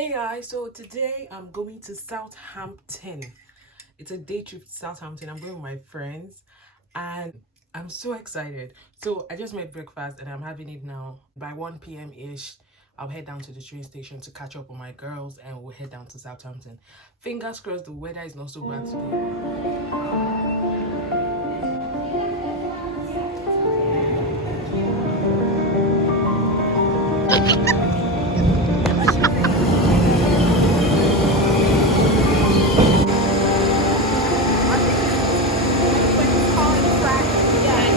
Hey guys, so today I'm going to Southampton. It's a day trip to Southampton. I'm going with my friends and I'm so excited. So I just made breakfast and I'm having it now. By 1 p.m. ish, I'll head down to the train station to catch up with my girls and we'll head down to Southampton. Fingers crossed the weather is not so bad today.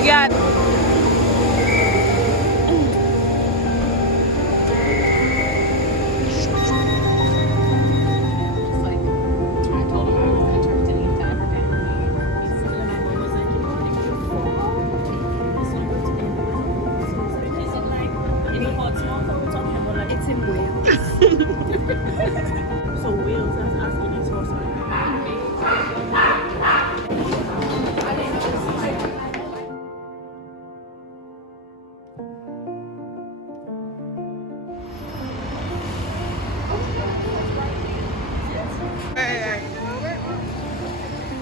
Yeah. It's in Wales. So Wales, I was asking you to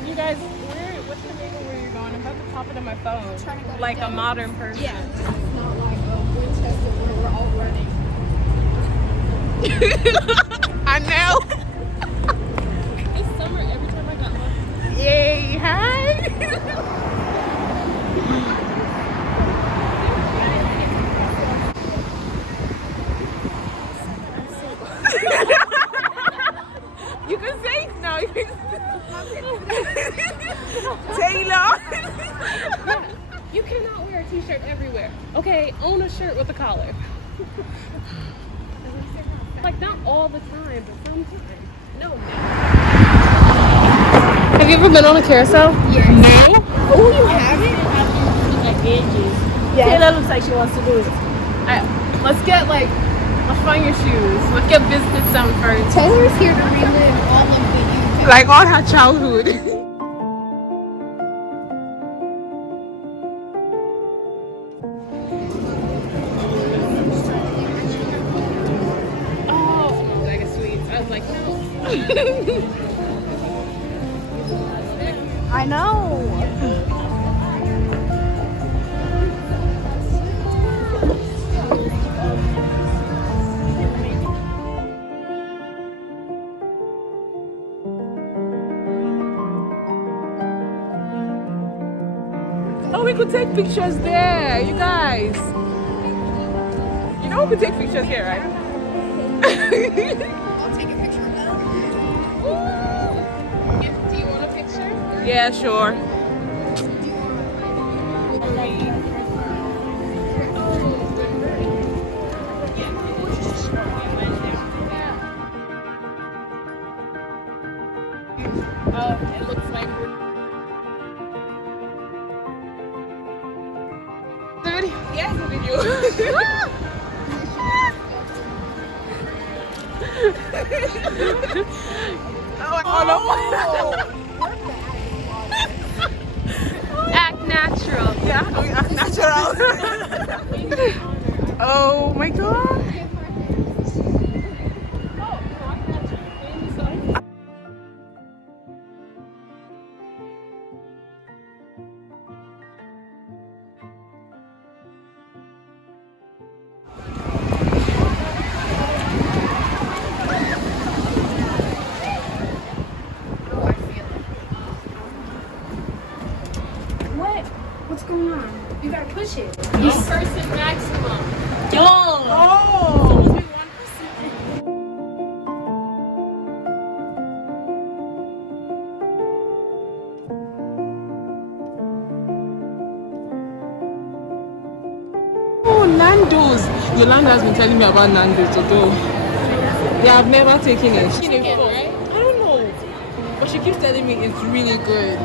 You guys, what's the name of where you're going? I'm at the top of my phone. Like a modern person. Yeah. It's not like Winchester where we're all running. I know. It's summer every time I got one. Yay, hi. You can say no. You can Taylor. Yeah, you cannot wear a t-shirt everywhere. Okay, own a shirt with a collar. Like not all the time, but sometimes. No. Have you ever been on a carousel? Yes. No. Oh, you haven't? Like edges. Yeah. Taylor looks like she wants to do it. Alright, let's get let's find your shoes. Let's get business done first. Taylor's here to relive all of the UK. Like all her childhood. Oh, bag of sweets. I was like, no. I know. Oh, we could take pictures there, you guys. You know we could take pictures here, right? I'll take a picture of that. Do you want a picture? Yeah, sure. It looks like yes, a video. Act natural. Yeah, we act natural. Oh my god. What's going on? You gotta push it. One person maximum. Yo! Oh! Oh, Nando's. Yolanda has been telling me about Nando's to go. Yeah, I've never taken it. Right? I don't know. But she keeps telling me it's really good.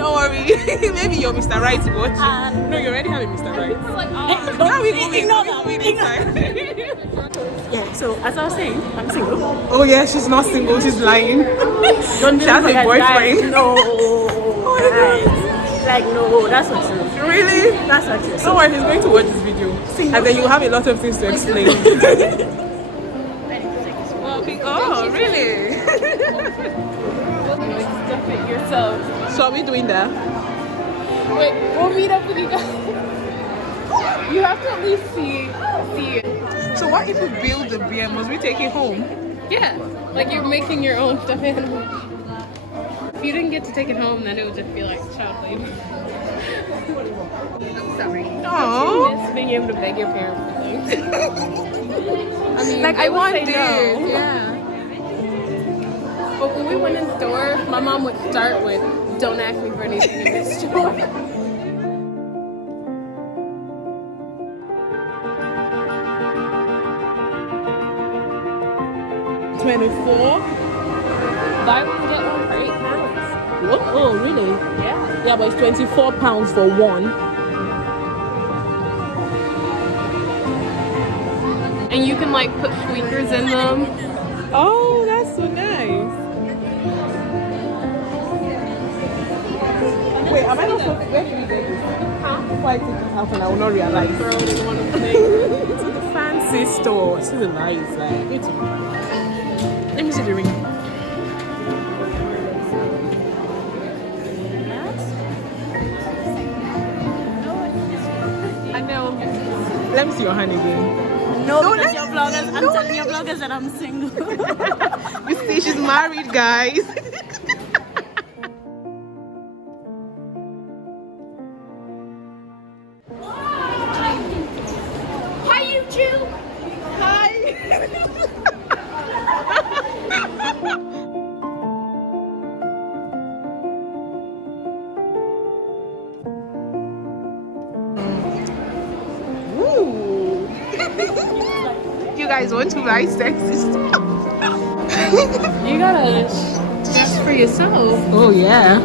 Don't worry. Maybe you're Mr. Right watching. No, you already have a Mr. Right. Now we go inside. Yeah, so as I was saying, I'm single. Oh yeah, she's not single. She's lying. Don't She has a boyfriend. Guys, no, guys. Like, no, that's not true. Really? That's not true. Don't worry, he's going to watch this video. And then you'll have a lot of things to explain. Oh, really? Stuff it yourself. So are we doing that? Wait, we'll meet up with you guys. You have to at least see it. So what if we build the beer? Must we take it home? Yeah, like you're making your own stuffed animal. If you didn't get to take it home, then it would just be like child labor. I'm sorry. Oh. Just being able to beg your parents for things. I mean, Like I I would want say this. no. Yeah. But when we went in the store, my mom would start with, "Don't ask me for anything in this store." 24. Buy one get one for £8. What? Oh, really? Yeah. Yeah, but it's £24 for one. And you can like put tweakers in them. Oh, that's so nice. Wait, am I not supposed to? Where did we get this? Before I take it out and I will not realize. Throw it in one of the things. To the fancy store. To the nice, like. It's Let me see the ring. I know. Let me see your hand again. No, because your vloggers, I'm telling your vloggers that I'm single. You see, she's married, guys. Hi, YouTube. Ooh. You guys want to buy sexy stuff? You gotta just for yourself. Oh yeah.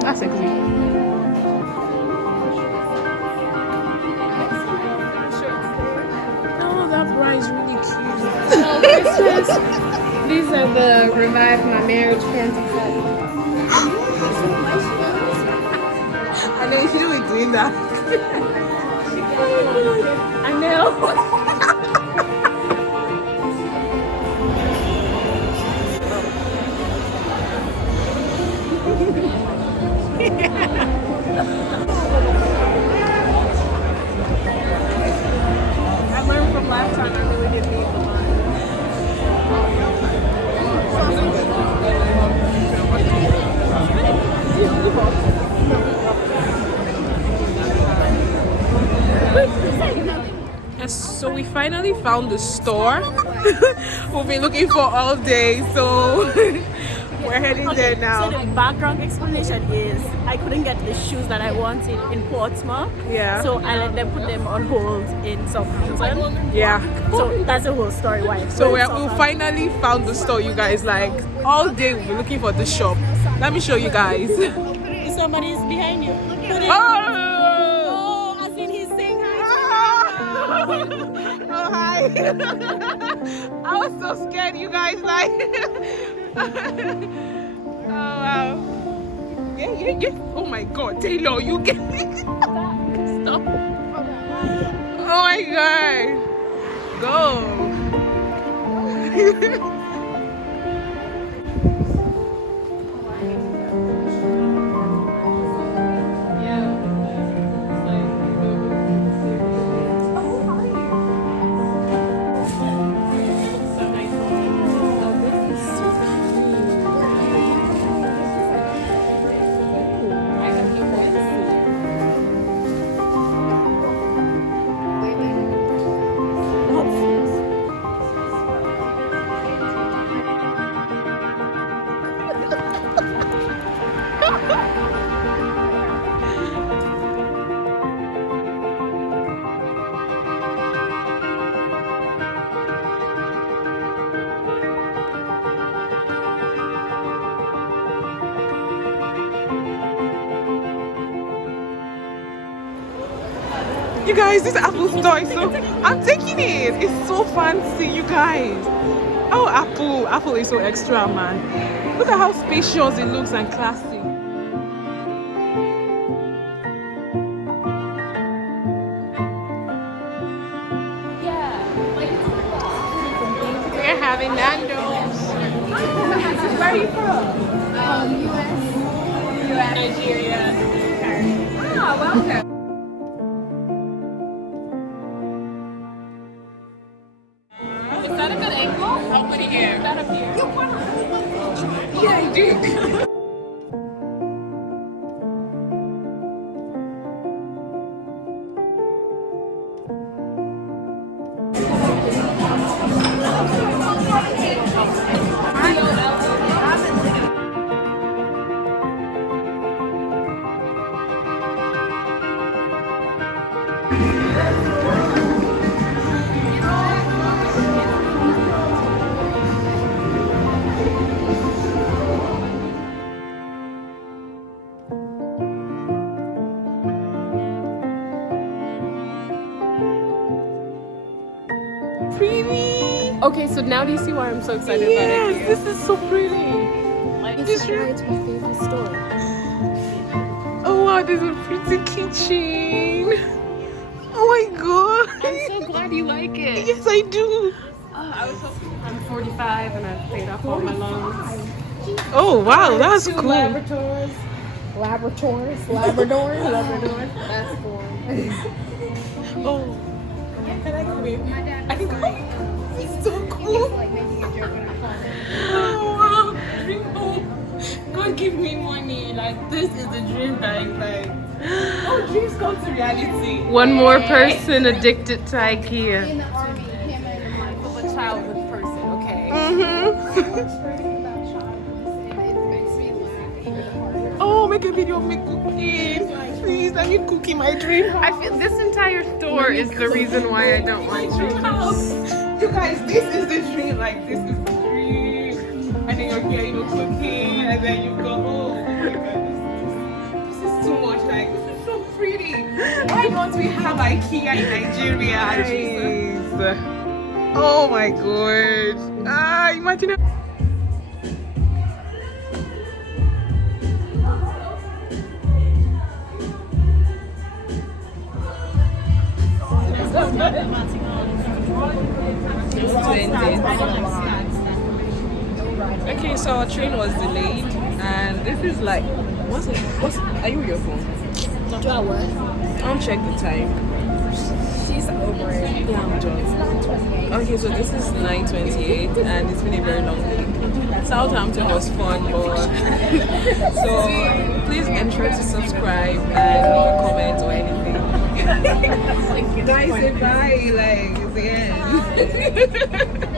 That's sexy. Oh, that bra is really cute. So Christmas, these are the Revive My Marriage fancy sets. I know you should be doing that. I know. I learned from last time I really didn't need the line. Yes, so we finally found the store. We've been looking for all day, so we're heading there now. So the background explanation is I couldn't get the shoes that I wanted in Portsmouth. Yeah. So I let them put them on hold in Southampton. Yeah. So that's the whole story why. So we finally found the store, you guys. Like all day we've been looking for the shop. Let me show you guys. Somebody's behind you. Oh! As in he's saying hi. Oh hi! I was so scared, you guys. Like, oh wow! Yeah. Oh my God, Taylor, you get stop! Oh my God! Go! You guys, this apple store is so... I'm taking it. It's so fancy, you guys. Oh, apple. Apple is so extra, man. Look at how spacious it looks and classy. We're having Nando's. Where are you from? US. Nigeria. Ah, welcome. Is that a good angle? I'll put it here. Is that up here? Yeah, I do. Pretty. Okay, so now do you see why I'm so excited about it? Yes, this is so pretty. Like, This this room- is my favorite store. Oh wow, there's a pretty kitchen. Oh my god. I'm so glad you like it. Yes, I do. I was hoping. I'm 45 and I've paid off all my loans. Oh wow, that's Two cool. Labradors. Labrador. That's cool. Oh, can I come in? I think it's so cool. Oh wow, dream home. God give me money. Like this is the dream that I like. Oh, dreams come to reality. One more person addicted to IKEA. In the army, him and my Of a childhood person, okay. Oh, make a video, make cookies. Please, let me cook in my dream house. I feel this entire store is the reason why I don't like Dream children. house. You guys, this is the dream. Like this is the dream. And then you're here, cooking, and then you go, oh my god, this is too much. Like this is so pretty. Why don't we have IKEA in Nigeria? Jesus. Oh my god. Ah, imagine it. Okay, so our train was delayed, and this is like, are you with your phone? Do I what? I'll check the time. She's over it. Yeah, I'm done. It's not 28. Okay, so this is 9:28, and it's been a very long day. Southampton was fun, but so please ensure to subscribe and comment or anything. Guys, say bye, like it's the end.